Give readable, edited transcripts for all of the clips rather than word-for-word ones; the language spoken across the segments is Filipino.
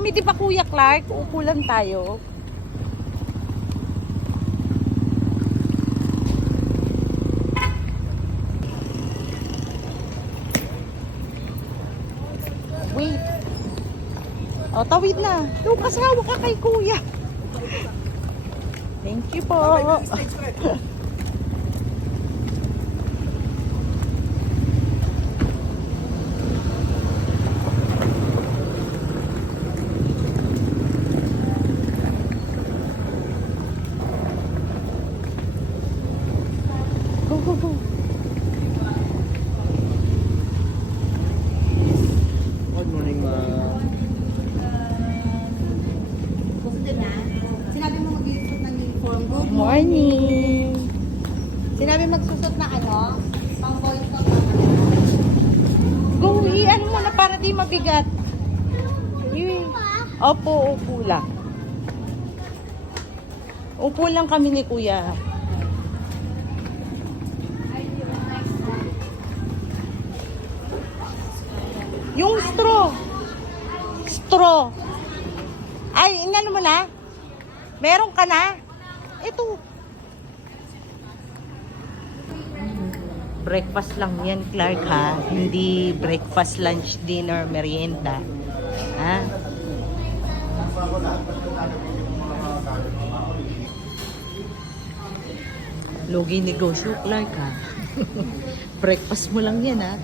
kami, di ba Kuya Clark? Upo lang tayo. Wait. O, tawid na. Lucas, hawak ka kay Kuya. Thank you po. Go, go, go. Good morning, ma'am. Gusto na? Sinabi mo mag-iisot ng uniform. Good Morning. Sinabi magsusot na ano? Pang voice note. Go, ano mo na para di mabigat. Opo, upo lang. Upo lang kami ni Kuya. Yung straw. Straw. Ay, inano mo na? Meron ka na? Ito. Breakfast lang yan, Clark, ha? Hindi breakfast, lunch, dinner, merienda. Ha? Logi negosyo, Clark, ha? Breakfast mo lang yan, ha?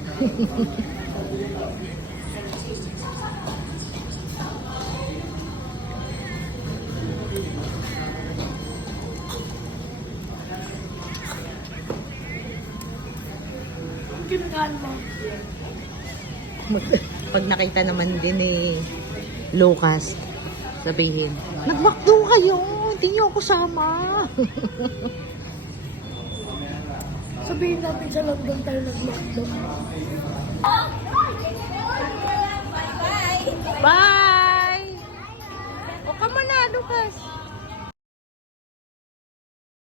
Pag nakita naman din Lucas, sabihin, nagwakdo kayo, hindi niyo ako sama. Sabihin natin sa lockdown tayo nag-lockdown. Bye!